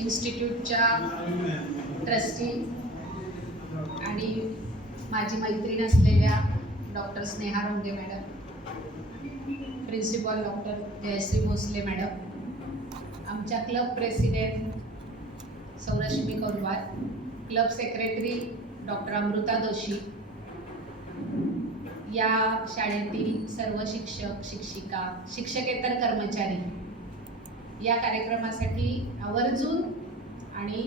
इन्स्टिट्यूटच्या trustee आणि माझी मैत्रीण असलेल्या doctor Sneha Ronge madam, principal doctor Jayashree Bhosale madam, आमच्या club president Saurashmi Kaulwar, club secretary doctor Amruta Joshi, या शाळेतील सर्व शिक्षक शिक्षिका, शिक्षकेतर कर्मचारी, या कार्यक्रमासाठी आवर्जून आणि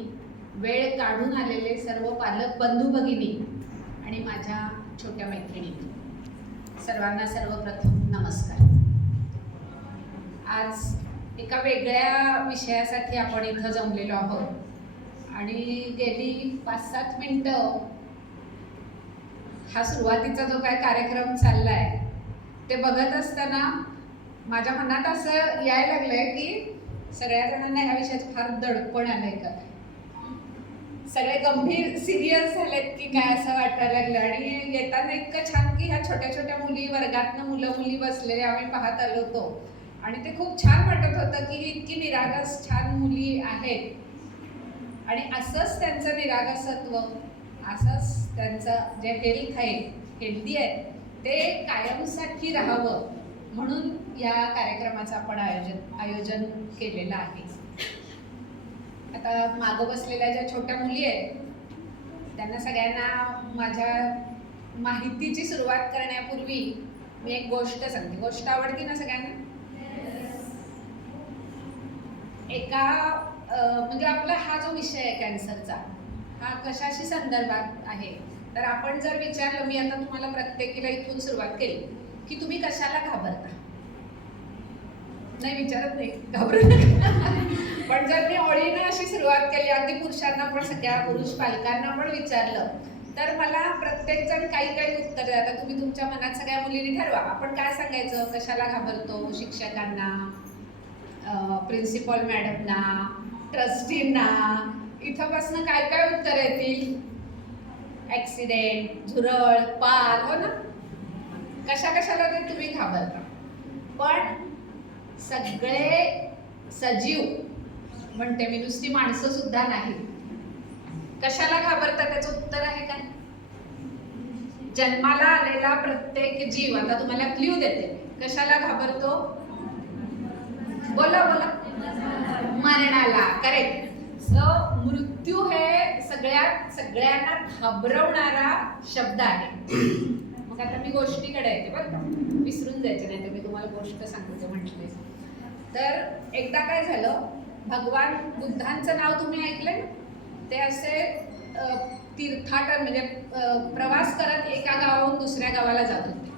वेळ काढून आलेले सर्व पालक बंधू भगिनी आणि माझ्या छोट्या मैत्रिणी, सर्वांना सर्वप्रथम नमस्कार. आज एका वेगळ्या विषयासाठी आपण इथं जमलेलो आहोत आणि गेली 5-7 मिनिटं हा सुरुवातीचा जो काय कार्यक्रम चाललाय ते बघत असताना माझ्या मनात असं यायला लागलंय की सगळ्या जणांना ह्या विषयात फार दडपण आलंय का, सगळे गंभीर सिरियस झालेत की काय असं वाटायला लागलं. आणि येताना इतकं छान की ह्या छोट्या छोट्या मुली वर्गातनं मुलं मुली बसलेले आम्ही पाहत आलो होतो आणि ते खूप छान वाटत होतं की इतकी निरागस छान मुली आहेत आणि असंच त्यांचं निरागसत्व, असंच त्यांचं जे हेल्थ आहे, हेल्दी आहे, ते कायमसाठी राहावं म्हणून या कार्यक्रमाचं आपण आयोजन केलेलं आहे. आता मागं बसलेल्या ज्या छोट्या मुली आहेत त्यांना सगळ्यांना माझ्या माहितीची सुरुवात करण्यापूर्वी मी एक गोष्ट सांगते. गोष्ट आवडती ना सगळ्यांना? एका म्हणजे आपला हा जो विषय आहे कॅन्सरचा, हा कशाशी संदर्भात आहे तर आपण जर विचारलं, मी आता तुम्हाला प्रत्येकीला इथून सुरुवात केली की तुम्ही कशाला घाबरता, नाही विचारत नाही, घाबरू नका. पण जर मी ओळीनं अशी सुरुवात केली, अगदी पुरुषांना पण, सगळ्या पुरुष पालकांना पण विचारलं तर मला प्रत्येक जण काही काही उत्तर देतात. तुम्ही तुमच्या मनात सगळ्या मुलींनी ठरवा, आपण काय सांगायचं, कशाला घाबरतो, शिक्षकांना, प्रिन्सिपल मॅडमना, ट्रस्टींना, इथंपासून काय काय उत्तर येतील, ॲक्सिडेंट, झुरळ, पार, हो ना, कशाला ते तुम्ही घाबरता. पण सगळे सजीव, म्हणते मी, नुसती माणसं सुद्धा नाही, कशाला घाबरता त्याचं उत्तर आहे काय? जन्माला आलेला प्रत्येक जीव, आता तुम्हाला क्ल्यू देते, कशाला घाबरतो? बोला बोला. मरणाला. करेक्ट. सो मृत्यू हे सगळ्यांना घाबरवणारा शब्द आहे. मग आता मी गोष्टीकडे येते बरं का, विसरून जायचे नाही तर मी तुम्हाला गोष्ट सांगते म्हटले. तर एकदा काय झालं, भगवान बुद्धांचं नाव तुम्ही ऐकलंय? ते असे तीर्थाटन म्हणजे प्रवास करत एका गावाहून दुसऱ्या गावाला जात होते.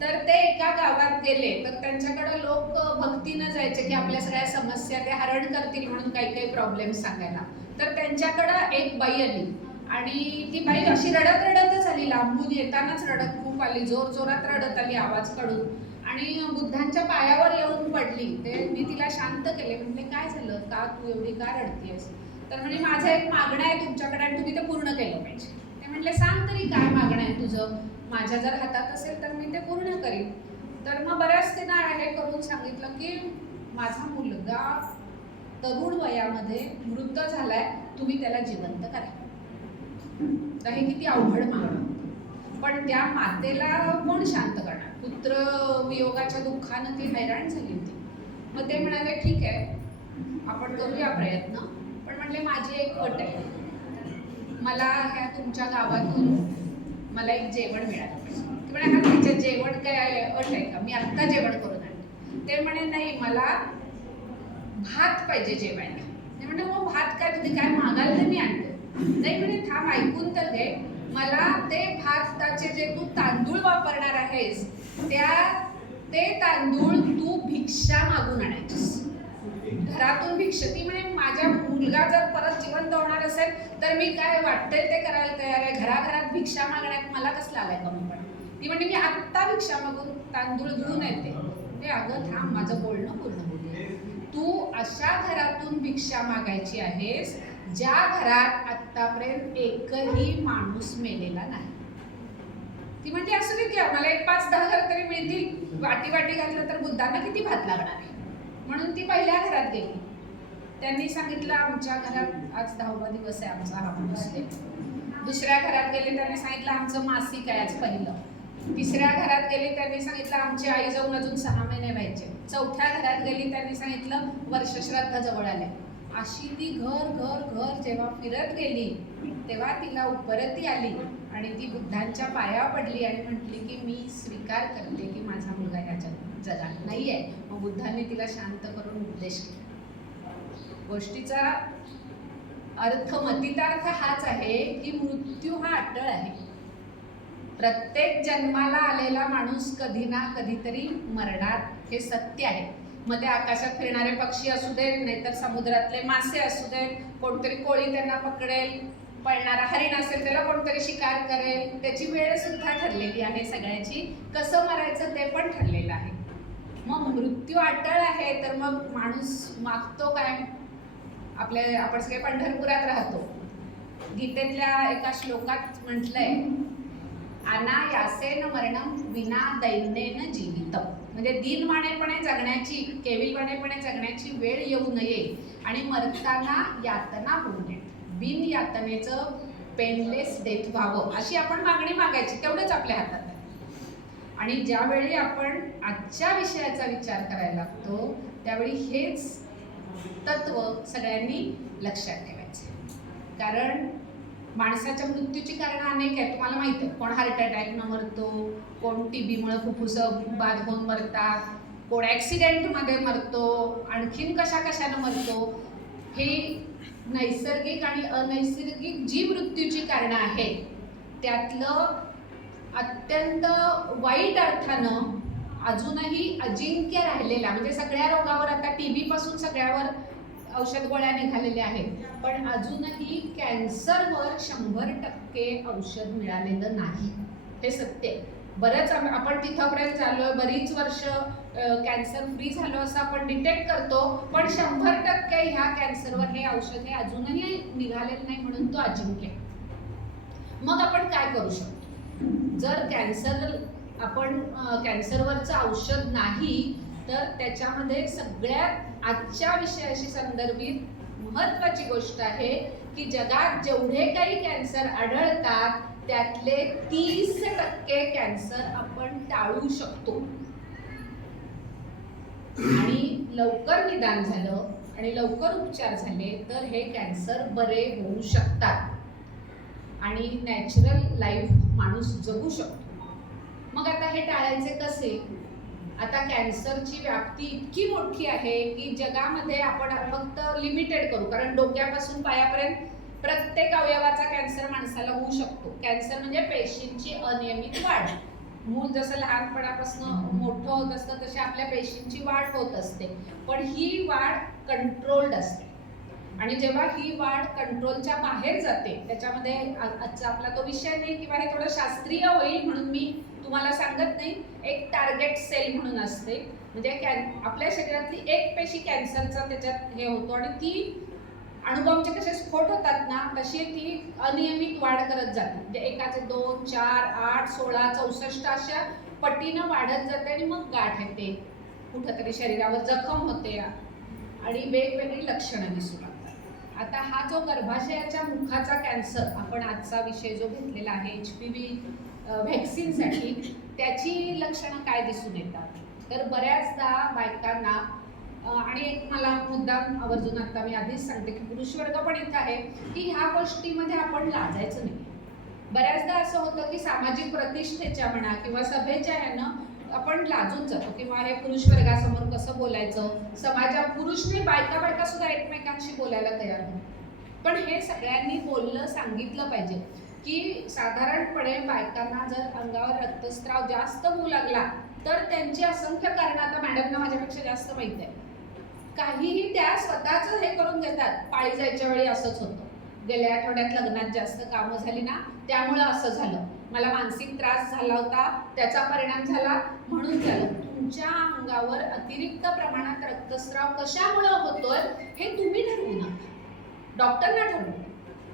तर ते एका गावात गेले तर त्यांच्याकडे लोक भक्तीनं जायचे की आपल्या सगळ्या समस्या ते हरण करतील म्हणून काही काही प्रॉब्लेम सांगायला. तर त्यांच्याकडं एक बाई आली आणि ती बाई अशी रडतच आली, लांबून येतानाच रडत खूप आली, जोरात रडत आली आवाज काढून आणि बुद्धांच्या पायावर येऊन पडली. ते मी तिला शांत केले, म्हणजे काय झालं, का तू एवढी का रडतीयस? तर म्हणजे माझं एक मागणं आहे तुमच्याकडे आणि तुम्ही ते पूर्ण केलं पाहिजे. ते म्हटले सांग तरी काय मागणं आहे तुझं, माझ्या जर हातात असेल तर मी ते पूर्ण करीन. तर मग बऱ्याच त्यांना हे करून सांगितलं की माझा मुलगा तरुण वयामध्ये मृत झालाय, तुम्ही त्याला जिवंत करा. तर हे किती अवघड मागणं, पण त्या मातेला कोण शांत करणार? पुत्र वियोगाच्या दुःखानं ती हैराण झाली होती. मग ते म्हणाले ठीक आहे आपण करूया प्रयत्न, पण म्हणले माझी एक अट आहे, मला ह्या तुमच्या गावातून मला एक जेवण मिळालं पाहिजे. ते म्हणे हा तिच्या जेवण काय अट आहे का, मी आत्ता जेवण करून आणते. ते म्हणे नाही मला भात पाहिजे जेवायला. ते म्हणे मग भात काय, तुम्ही काय मागाल ते मी आणतो. नाही म्हणे थांब ऐकून तर घे, मला ते भाताचे जे तू तांदूळ वापरणार आहेस ते तांदूळ तू भिक्षा मागून आणायचीस, घरातून भिक्षा. ती म्हणे माझ्या मुलगा जर परत जिवंत होणार असेल तर मी काय वाटते ते करायला तयार आहे, घराघरात भिक्षा मागण्यात मला कसं आलाय कमीपणा. ती म्हणजे मी आत्ता भिक्षा मागून तांदूळ घेऊन येते. ते अगं थांब माझं बोलणं पूर्ण होते. तू अशा घरातून भिक्षा मागायची आहेस ज्या घरात आत्तापर्यंत एकही माणूस मेलेला नाही. ती म्हणते असू दे की आम्हाला एक 5-10 घर तरी मिळतील, वाटी घातलं तर बुद्धांना किती भात लागणार आहे. म्हणून ती पहिल्या घरात गेली त्यांनी सांगितलं आमच्या घरात आज 10वा दिवस आहे आमचा हा मुस्लिम. दुसऱ्या घरात गेले त्यांनी सांगितलं आमचं मासिक आहे आज पहिलं. तिसऱ्या घरात गेली त्यांनी सांगितलं आमची आई जाऊन अजून 6 महिने व्हायचे. चौथ्या घरात गेली त्यांनी सांगितलं वर्षश्राद्ध जवळ आले. अशी ती घर जेव्हा फिरत गेली तेव्हा तिला उपरती आली आणि ती बुद्धांच्या पाया पडली आणि म्हटली की मी स्वीकार करते की माझा मुलगा या जगात नाही आहे. मग बुद्धांनी तिला शांत करून उपदेश केला. गोष्टीचा अर्थ मतितार्थ हाच आहे की मृत्यू हा अटळ आहे. प्रत्येक जन्माला आलेला माणूस कधी ना कधीतरी मरणार, हे सत्य आहे. मग ते आकाशात फिरणारे पक्षी असू देत, नाहीतर समुद्रातले मासे असू देत, कोणतरी कोळी त्यांना पकडेल, पळणारा हरिण असेल त्याला कोणतरी शिकार करेल, त्याची वेळ सुद्धा ठरलेली आहे सगळ्याची. कसं मरायचं ते पण ठरलेलं आहे. मग मृत्यू अटळ आहे तर मग माणूस मागतो काय? आपण सगळे पंढरपुरात राहतो. गीतेतल्या एका श्लोकात म्हटलंय अनायासेन मरणं विना दैन्येन जीवितम्. म्हणजे दीनवाणेपणे जगण्याची, केविलवाणेपणे जगण्याची वेळ येऊ नये आणि मरताना यातना होऊ नये. बिन यातनेचं पेनलेस डेथ व्हावं अशी आपण मागणी मागायची. तेवढंच आपल्या हातात आहे. आणि ज्यावेळी आपण आजच्या विषयाचा विचार करायला लागतो त्यावेळी हेच तत्व सगळ्यांनी लक्षात ठेवायचे. कारण माणसाच्या मृत्यूची कारणं अनेक आहेत. तुम्हाला माहिती आहे, कोण हार्ट अटॅकनं मरतो, कोण टीबीमुळे फुफ्फुसं बाद होऊन मरतात, कोण ॲक्सिडेंटमध्ये मरतो, आणखीन कशानं मरतो. हे नैसर्गिक आणि अनैसर्गिक जी मृत्यूची कारणं आहेत त्यातलं अत्यंत वाईट अर्थानं अजूनही अजिंक्य राहिलेला, म्हणजे सगळ्या रोगावर आता टीबीपासून सगळ्यावर औषध गोळ्या निघालेल्या आहेत, पण अजूनही कॅन्सरवर 100% औषध मिळालेलं नाही. हे सत्य आहे. बरंच आपण तिथपर्यंत झालो, बरीच वर्ष कॅन्सर फ्री झालो असं आपण डिटेक्ट करतो, पण 100% ह्या कॅन्सरवर हे औषध हे अजूनही निघालेलं नाही, म्हणून तो अजिंक्य. मग आपण काय करू शकतो? जर कॅन्सरवरचं औषध नाही तर त्याच्यामध्ये सगळ्यात आजच्या विषयाशी संदर्भित महत्त्वाची गोष्ट आहे की जगात जेवढे काही कॅन्सर आढळतात त्यातले 30% कॅन्सर आपण टाळू शकतो. आणि लवकर निदान झालं आणि लवकर उपचार झाले तर हे कॅन्सर बरे होऊ शकतात आणि नॅचरल लाईफ माणूस जगू शकतो. मग आता हे टाळायचे कसे? आता कॅन्सरची व्याप्ती इतकी मोठी आहे की जगामध्ये आपण फक्त लिमिटेड करू, कारण डोक्यापासून पायापर्यंत प्रत्येक अवयवाचा कॅन्सर माणसाला होऊ शकतो. कॅन्सर म्हणजे पेशींची अनियमित वाढ. मूल जसं लहानपणापासून मोठं होत असतं तशी आपल्या पेशींची वाढ होत असते, पण ही वाढ कंट्रोल्ड असते. आणि जेव्हा ही वाढ कंट्रोलच्या बाहेर जाते, त्याच्यामध्ये आजचा आपला तो विषय नाही किंवा हे थोडं शास्त्रीय होईल म्हणून मी तुम्हाला सांगत नाही, एक टार्गेट सेल म्हणून असते. म्हणजे आपल्या शरीरातली एक पेशी कॅन्सरचा त्याच्यात हे होतो आणि ती अणुबॉम्बचे कसे स्फोट होतात ना तशी ती अनियमित वाढ करत जाते. म्हणजे एकाचे 2, 4, 8, 16, 64 अशा पटीनं वाढत जाते आणि मग गाठ येते, कुठंतरी शरीरावर जखम होते आणि वेगवेगळी लक्षणं दिसू लागतात. आता हा जो गर्भाशयाच्या मुखाचा कॅन्सर आपण आजचा विषय जो घेतलेला आहे HPV व्हॅक्सिनसाठी, त्याची लक्षणं काय दिसून येतात? तर बऱ्याचदा बायकांना आणि एक मला मुद्दाम आवर्जून आता मी आधीच सांगते की पुरुष वर्ग पण इथं आहे की ह्या गोष्टीमध्ये आपण लाजायचं नाही. बऱ्याचदा असं होतं की सामाजिक प्रतिष्ठेच्या म्हणा किंवा सभेच्या यानं आपण लाजून जातो किंवा हे पुरुष वर्गासमोर कसं बोलायचं, समाजात पुरुषने बायका सुद्धा एकमेकांशी बोलायला तयार होतात. पण हे सगळ्यांनी बोललं, सांगितलं पाहिजे की साधारणपणे बायकांना जर अंगावर रक्तस्राव जास्त होऊ लागला तर त्यांची असंख्य कारणं आता मॅडमना माझ्यापेक्षा जास्त माहिती आहे. काहीही त्या स्वतःच हे करून घेतात. पाळी जायच्या वेळी असंच होतं, गेल्या आठवड्यात लग्नात जास्त कामं झाली ना त्यामुळं असं झालं, मला मानसिक त्रास झाला होता त्याचा परिणाम झाला म्हणून झालं. तुमच्या अंगावर अतिरिक्त प्रमाणात रक्तस्राव कशामुळं होतोय हे तुम्ही ठरवू नका, डॉक्टरना ठरवू.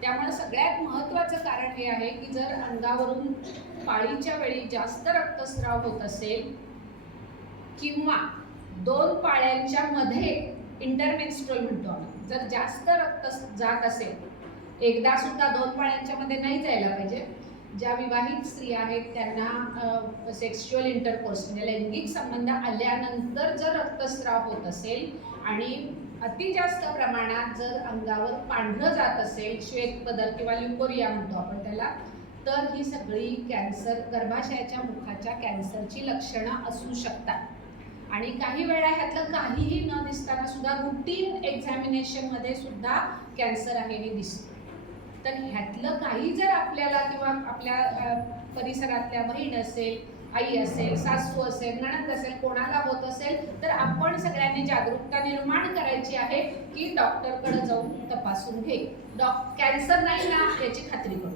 त्यामुळे सगळ्यात महत्त्वाचं कारण हे आहे की जर अंगावरून पाळीच्या वेळी जास्त रक्तस्राव होत असेल किंवा 2 पाळ्यांच्या मध्ये इंटरमेन्स्ट्रुअल म्हणतो आम्ही. जर जास्त रक्त जात असेल, एकदा सुद्धा 2 पाळ्यांच्या मध्ये नाही जायला पाहिजे. ज्या विवाहित स्त्रिया आहेत त्यांना सेक्शुअल इंटरकोर्स म्हणजे लैंगिक संबंध आल्यानंतर जर रक्तस्राव होत असेल आणि अति जास्त प्रमाणात जर अंगावर पांढरं जात असेल, श्वेतपदर किंवा ल्युकोरिया म्हणतो आपण त्याला, तर ही सगळी कॅन्सर, गर्भाशयाच्या मुखाच्या कॅन्सरची लक्षणं असू शकतात. आणि काही वेळा ह्यातलं काहीही न दिसताना सुद्धा रुटीन एक्झामिनेशनमध्ये सुद्धा कॅन्सर आहे हे दिसतं. तर ह्यातलं काही जर आपल्याला किंवा आपल्या परिसरातल्या बहीण असेल, आई असेल, सासू असेल, नणंद असेल, कोणाला होत असेल तर आपण सगळ्यांनी जागरूकता निर्माण करायची आहे की डॉक्टरकडे जाऊन तपासून घे. कॅन्सर नाही ना याची खात्री करू.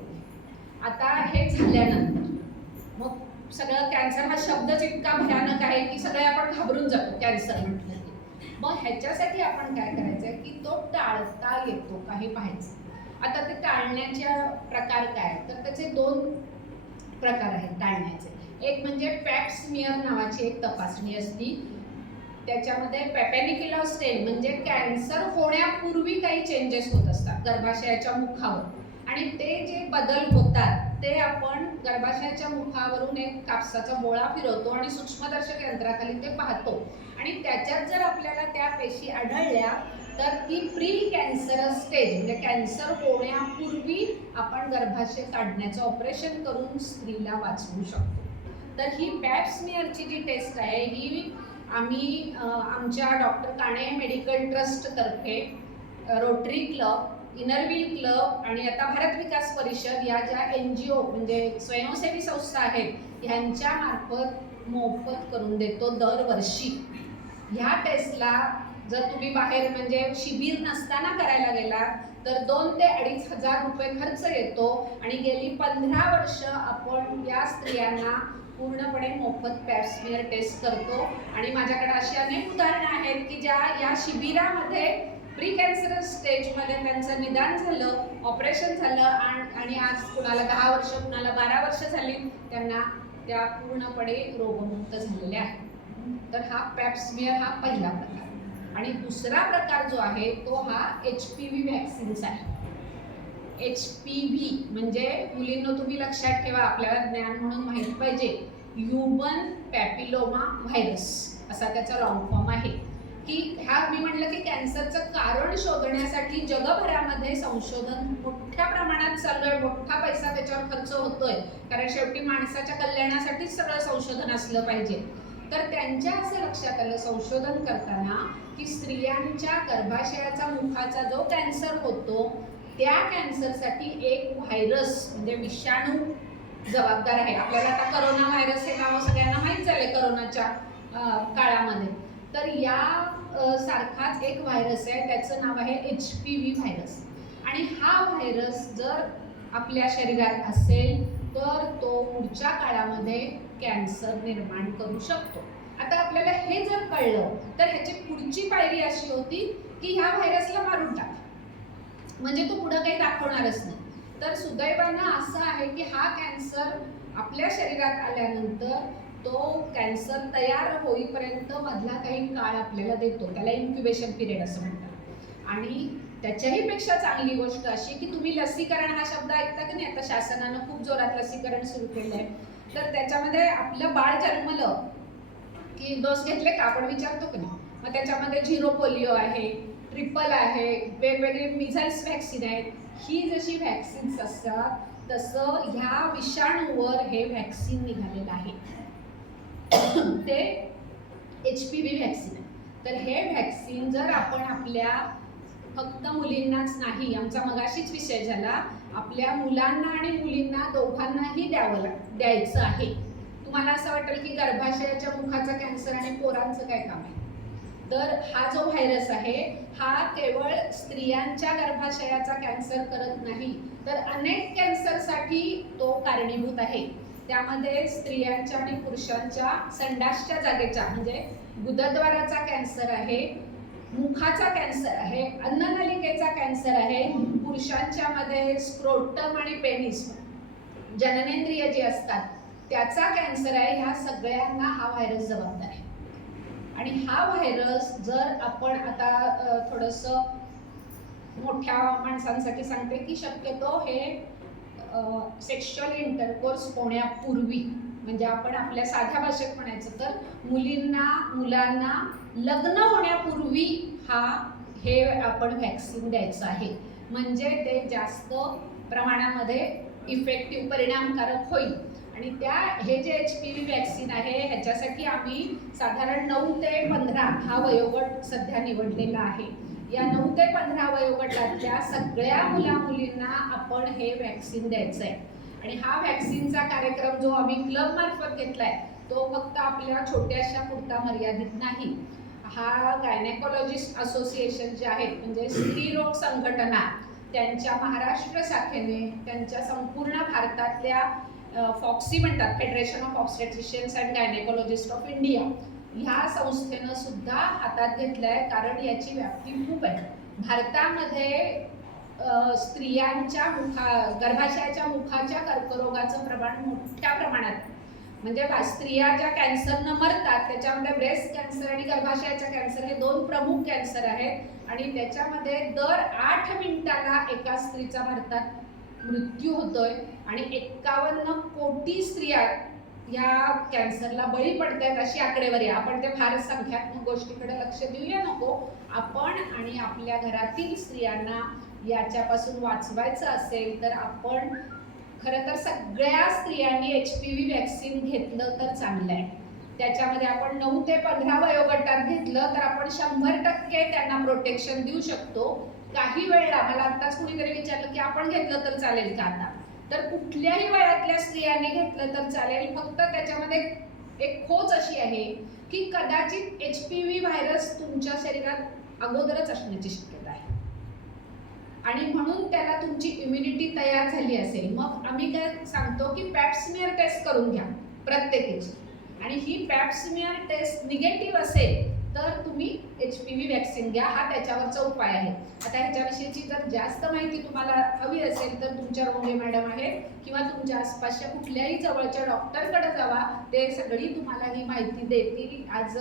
आता हे झाल्यानंतर मग सगळं कॅन्सर हा शब्दच इतका भयानक आहे की सगळे आपण घाबरून जातो कॅन्सर म्हटलं की. मग ह्याच्यासाठी आपण काय करायचं आहे की तो टाळता येतो का हे पाहायचं. आता ते टाळण्याचे प्रकार काय, तर त्याचे 2 प्रकार आहेत टाळण्याचे. एक म्हणजे पॅप स्मिअर नावाची एक तपासणी असती. त्याच्यामध्ये पॅपेनिक्युलर स्टेन म्हणजे कॅन्सर होण्यापूर्वी काही चेंजेस होत असतात गर्भाशयाच्या मुखावर, आणि ते जे बदल होतात ते आपण गर्भाशयाच्या मुखावरून एक कापसाचा बोळा फिरवतो आणि सूक्ष्मदर्शक यंत्राखाली ते पाहतो. आणि त्याच्यात जर आपल्याला त्या पेशी आढळल्या तर ती प्री कॅन्सरस स्टेज म्हणजे कॅन्सर होण्यापूर्वी आपण गर्भाशय काढण्याचं ऑपरेशन करून स्त्रीला वाचवू शकतो. तर ही पॅप स्मिअरची जी टेस्ट आहे ही आम्ही आमच्या डॉक्टर काणे मेडिकल ट्रस्टतर्फे रोटरी क्लब, इनरव्हील क्लब आणि आता भारत विकास परिषद या ज्या NGO म्हणजे स्वयंसेवी संस्था आहेत ह्यांच्या मार्फत मोफत करून देतो दरवर्षी. ह्या टेस्टला जर तुम्ही बाहेर म्हणजे शिबिर नसताना करायला गेला तर 2 ते 2.5 हजार रुपये खर्च येतो आणि गेली 15 वर्ष आपण या स्त्रियांना पूर्णपणे मोफत पॅप स्मिअर टेस्ट करतो. आणि माझ्याकडे अशी अनेक उदाहरणं आहेत की ज्या या शिबिरामध्ये प्री कॅन्सरस स्टेजमध्ये त्यांचं निदान झालं, ऑपरेशन झालं आणि आज कुणाला 10 वर्ष, कुणाला 12 वर्ष झाली, त्यांना त्या पूर्णपणे रोगमुक्त झालेल्या आहेत. तर हा पॅप स्मिअर हा पहिला प्रकार. आणि दुसरा प्रकार जो आहे तो हा HPV वॅक्सिन्स आहे. HPV म्हणजे मुलींनो तुम्ही लक्षात ठेवा, आपल्याला ज्ञान म्हणून माहित पाहिजे, ह्युमन पॅपिलोमा व्हायरस असा त्याचा लॉंग फॉर्म आहे. की ह्या मी म्हटलं की कॅन्सरचं कारण शोधण्यासाठी जगभरामध्ये संशोधन मोठ्या प्रमाणात चालू आहे, मोठा पैसा त्याच्यावर खर्च होतोय, कारण शेवटी माणसाच्या कल्याणासाठीच सगळं संशोधन असलं पाहिजे. तर त्यांच्या असं लक्षात आलं संशोधन करताना की स्त्रियांच्या गर्भाशयाचा मुखाचा जो कॅन्सर होतो त्या कॅन्सरसाठी एक व्हायरस म्हणजे विषाणू जबाबदार आहे. आपल्याला आता करोना व्हायरस हे नाव सगळ्यांना माहीत झाले करोनाच्या काळामध्ये. तर या सारखाच एक व्हायरस आहे, त्याचं नाव आहे HPV व्हायरस. आणि हा व्हायरस जर आपल्या शरीरात असेल तर तो पुढच्या काळामध्ये कॅन्सर निर्माण करू शकतो. आता आपल्याला हे जर कळलं तर ह्याची पुढची पायरी अशी होती की ह्या व्हायरसला मारून टाका, म्हणजे तो पुढं काही दाखवणारच नाही. तर सुदैवानं असं आहे की हा कॅन्सर आपल्या शरीरात आल्यानंतर तो कॅन्सर तयार होईपर्यंत मधला काही काळ आपल्याला देतो, त्याला इन्क्युबेशन पिरियड असं म्हणतात. आणि त्याच्याही पेक्षा चांगली गोष्ट अशी की तुम्ही लसीकरण हा शब्द ऐकता की नाही, आता शासनानं खूप जोरात लसीकरण सुरू केलं आहे. तर त्याच्यामध्ये आपलं बाळ जन्मलं की डोस घेतले का आपण विचारतो की नाही, मग त्याच्यामध्ये 0 पोलिओ आहे, ट्रिपल आहे, वेगवेगळे मिझल्स व्हॅक्सिन आहेत. ही जशी व्हॅक्सिन्स असतात तसं ह्या विषाणूवर हे व्हॅक्सिन निघालेलं आहे, ते HPV व्हॅक्सिन आहे. तर हे व्हॅक्सिन जर आपण आपल्या फक्त मुलींनाच नाही, आमचा मगाशीच विषय झाला, आपल्या मुलांना आणि मुलींना दोघांनाही द्यायचं आहे. तुम्हाला असं वाटेल की गर्भाशयाच्या मुखाचा कॅन्सर आणि पोरांचं काय काम आहे, तर हा जो व्हायरस आहे हा केवळ स्त्रियांच्या गर्भाशयाचा कॅन्सर करत नाही तर अनेक कॅन्सरसाठी तो कारणीभूत आहे. त्यामध्ये स्त्रियांच्या आणि पुरुषांच्या संडासच्या जागेचा म्हणजे गुदद्वाराचा कॅन्सर आहे, मुखाचा कॅन्सर आहे, अन्ननलिकेचा कॅन्सर आहे, पुरुषांच्या मध्ये स्क्रोटम आणि पेनिस जननेंद्रिय जी असतात त्याचा कॅन्सर आहे. ह्या सगळ्यांना हा व्हायरस जबाबदार आहे. आणि हा व्हायरस जर आपण आता थोडंसं मोठ्या माणसांसाठी सांगते की शक्यतो हे सेक्शुअल इंटरकोर्स होण्यापूर्वी, म्हणजे आपण आपल्या साध्या भाषेत म्हणायचं तर मुलांना लग्न होण्यापूर्वी हे आपण व्हॅक्सिन द्यायचं आहे, म्हणजे ते जास्त प्रमाणामध्ये इफेक्टिव्ह परिणामकारक होईल. आणि हे जे HPV व्हॅक्सिन आहे ह्याच्यासाठी आम्ही साधारण 9 ते 15 हा वयोगट सध्या निवडलेला आहे. या 9 ते 15 वयोगटातल्या सगळ्या मुलींना आपण हे व्हॅक्सिन द्यायचं आहे. आणि हा व्हॅक्सिनचा कार्यक्रम जो आम्ही क्लब मार्फत घेतलाय तो फक्त आपल्या छोट्याशा पुरता मर्यादित नाही. हा गायनेकोलॉजिस्ट असोसिएशन जे आहेत, म्हणजे स्त्री रोग संघटना, त्यांच्या महाराष्ट्र शाखेने त्यांच्या संपूर्ण भारतातल्या फॉक्सी म्हणतात, federation of obstetricians and gynaecologist of India, ह्या संस्थेनं सुद्धा हातात घेतलाय. कारण याची व्याप्ती खूप आहे. भारतामध्ये स्त्रियांच्या गर्भाशयाच्या मुखाच्या कर्करोगाचं प्रमाण मोठ्या प्रमाणात, म्हणजे स्त्रिया ज्या कॅन्सरनं मरतात त्याच्यामध्ये ब्रेस्ट कॅन्सर आणि गर्भाशयाचा कॅन्सर हे 2 प्रमुख कॅन्सर आहेत. आणि त्याच्यामध्ये दर 8 मिनिटाला एका स्त्रीचा भारतात मृत्यू होतोय आणि 51 कोटी स्त्रिया या कॅन्सरला बळी पडतायत अशी आकडेवारी. आपण ते फारच संख्यात्मक गोष्टीकडे लक्ष देऊया नको. आपण आणि आपल्या घरातील स्त्रियांना याच्यापासून वाचवायचं असेल तर आपण खरं तर सगळ्या स्त्रियांनी HPV व्हॅक्सिन घेतलं तर चांगलं आहे. त्याच्यामध्ये आपण 9 ते 15 वयोगटात घेतलं तर आपण 100% त्यांना प्रोटेक्शन देऊ शकतो. काही वेळेला मला आत्ताच कुणीतरी विचारलं की आपण घेतलं तर चालेल का आता, तर कुठल्याही वयातल्या स्त्रियांनी घेतलं तर चालेल. फक्त त्याच्यामध्ये एक खोच अशी आहे की कदाचित HPV व्हायरस तुमच्या शरीरात अगोदरच असण्याची शक्यता आहे आणि म्हणून त्याला तुमची इम्युनिटी तयार झाली असेल. मग आम्ही काय सांगतो की पॅप स्मिअर टेस्ट करून घ्या प्रत्येकीची, आणि ही पॅप स्मिअर टेस्ट निगेटिव्ह असेल तर तुम्ही HPV व्हॅक्सिन घ्या. हा त्याच्यावरचा उपाय आहे. आता ह्याच्याविषयीची जर जास्त माहिती तुम्हाला हवी असेल तर तुमच्या रोंगे मॅडम आहेत किंवा तुमच्या आसपासच्या कुठल्याही जवळच्या डॉक्टरकडे जावा, ते सगळी तुम्हाला ही माहिती देतील. आज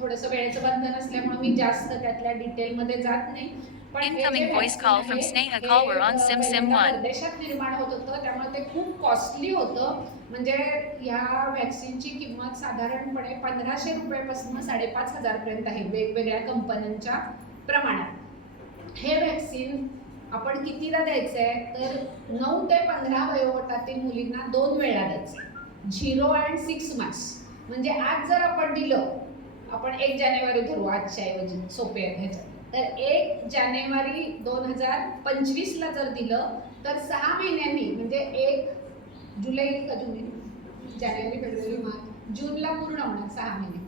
थोडंसं वेळेचं बंधन असल्यामुळे मी जास्त त्यातल्या डिटेलमध्ये जात नाही. Incoming voice call from Sneha caller on SIM1. देशात निर्माण होत होतं, त्यामुळे ते खूप कॉस्टली होतं. म्हणजे ह्या व्हॅक्सिनची किंमत साधारणपणे 1500 रुपयापासून 5,500 पर्यंत आहे वेगवेगळ्या कंपन्यांच्या प्रमाणात. हे व्हॅक्सिन आपण कितीला द्यायचं आहे तर 9 ते 15 वयोगटातील मुलींना 2 वेळा द्यायचं आहे, 0 and 6 months. म्हणजे आज जर आपण दिलं, आपण 1 जानेवारी धरू आजच्या ऐवजी सोपे आहे ह्याच्यात, तर 1 जानेवारी 2025ला जर दिलं तर 6 महिन्यांनी, म्हणजे 1 जुलै का जानेवारी फेब्रुवारी मार्च जूनला पूर्ण होणार 6 महिने,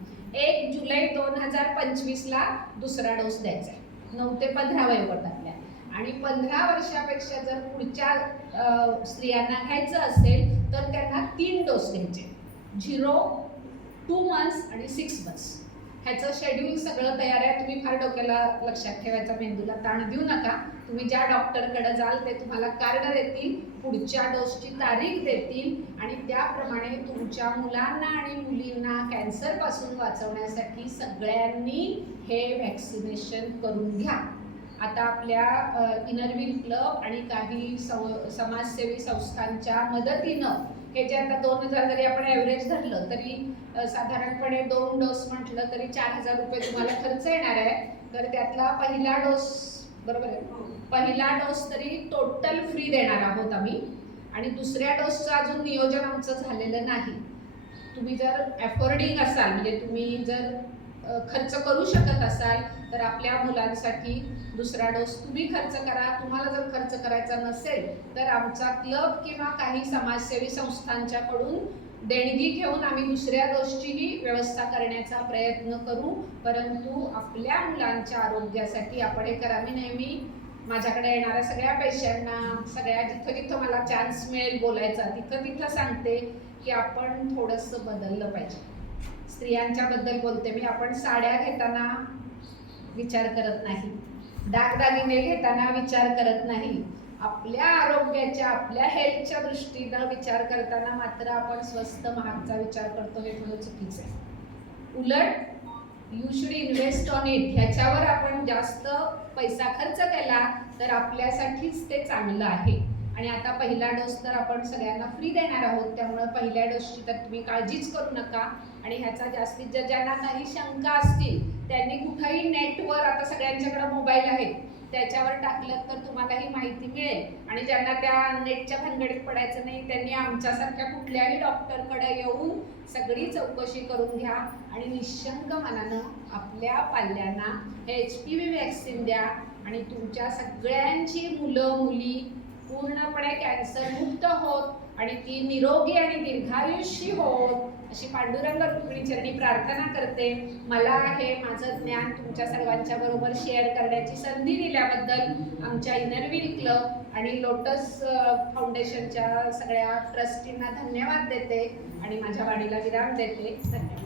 1 जुलै 2025ला दुसरा डोस द्यायचा आहे 9 ते 15 वयोगटातल्या. आणि 15 वर्षापेक्षा जर पुढच्या स्त्रियांना घ्यायचं असेल तर त्यांना 3 डोस घ्यायचे, 0, 2 months आणि 6 months. ह्याचं शेड्यूल सगळं तयार आहे. तुम्ही फार डोक्याला लक्षात ठेवायचा, मेंदूला ताण देऊ नका. तुम्ही ज्या डॉक्टरकडे जाल ते तुम्हाला कार्ड देतील, पुढच्या डोसची तारीख देतील आणि त्याप्रमाणे तुमच्या मुलांना आणि मुलींना कॅन्सरपासून वाचवण्यासाठी सगळ्यांनी हे व्हॅक्सिनेशन करून घ्या. आता आपल्या इनरव्हील क्लब आणि काही समाजसेवी संस्थांच्या मदतीनं हे जे आता 2000 जरी आपण ॲव्हरेज धरलं तरी साधारणपणे 2 डोस म्हटलं तरी 4000 रुपये तुम्हाला खर्च येणार आहे. तर त्यातला पहिला डोस, बरोबर आहे, पहिला डोस तरी टोटल फ्री देणार आहोत आम्ही. आणि दुसऱ्या डोसचं अजून नियोजन आमचं झालेलं नाही. तुम्ही जर अफोर्डिंग असाल, म्हणजे तुम्ही जर खर्च करू शकत असाल तर आपल्या मुलांसाठी दुसरा डोस तुम्ही खर्च करा. तुम्हाला जर खर्च करायचा नसेल तर आमचा क्लब किंवा काही समाजसेवी संस्थांच्याकडून देणगी घेऊन आम्ही दुसऱ्या डोसचीही व्यवस्था करण्याचा प्रयत्न करू. परंतु आपल्या मुलांच्या आरोग्यासाठी आपण हे करा. मी नेहमी माझ्याकडे येणाऱ्या सगळ्या पेशंटना, सगळ्या जिथं मला चान्स मिळेल बोलायचा तिथं सांगते की आपण थोडंसं बदललं पाहिजे. स्त्रियांच्याबद्दल बोलते मी. आपण साड्या घेताना विचार करत नाही, दागदागिने घेताना विचार करत नाही, आपल्या आरोग्याच्या, आपल्या हेल्थच्या दृष्टीनं विचार करताना मात्र आपण स्वस्त महागचा विचार करतो. हे थोडं चुकीचं आहे. उलट you should invest on it. ह्याच्यावर आपण जास्त पैसा खर्च केला तर आपल्यासाठीच ते चांगलं आहे. आणि आता पहिला डोस तर आपण सगळ्यांना फ्री देणार आहोत, त्यामुळे पहिल्या डोसची तर तुम्ही काळजीच करू नका. आणि ह्याचा जास्तीत जास्त ज्यांना काही शंका असतील त्यांनी कुठंही नेटवर, आता सगळ्यांच्याकडे मोबाईल आहेत, त्याच्यावर टाकलं तर तुम्हाला ही माहिती मिळेल. आणि ज्यांना त्या नेटच्या भानगडीत पडायचं नाही त्यांनी आमच्यासारख्या कुठल्याही डॉक्टरकडे येऊन सगळी चौकशी करून घ्या आणि निशंक मनानं आपल्या पाल्यांना HPV वॅक्सिन द्या. आणि तुमच्या सगळ्यांची मुलं मुली पूर्णपणे कॅन्सर मुक्त होत आणि ती निरोगी आणि दीर्घायुष्य होत अशी पांडुरंग रुक्मिणी चरणी प्रार्थना करते. मला हे माझं ज्ञान तुमच्या सर्वांच्या बरोबर शेअर करण्याची संधी दिल्याबद्दल आमच्या इनरव्हील क्लब आणि लोटस फाउंडेशनच्या सगळ्या ट्रस्टींना धन्यवाद देते आणि माझ्या वाणीला विराम देते. धन्यवाद.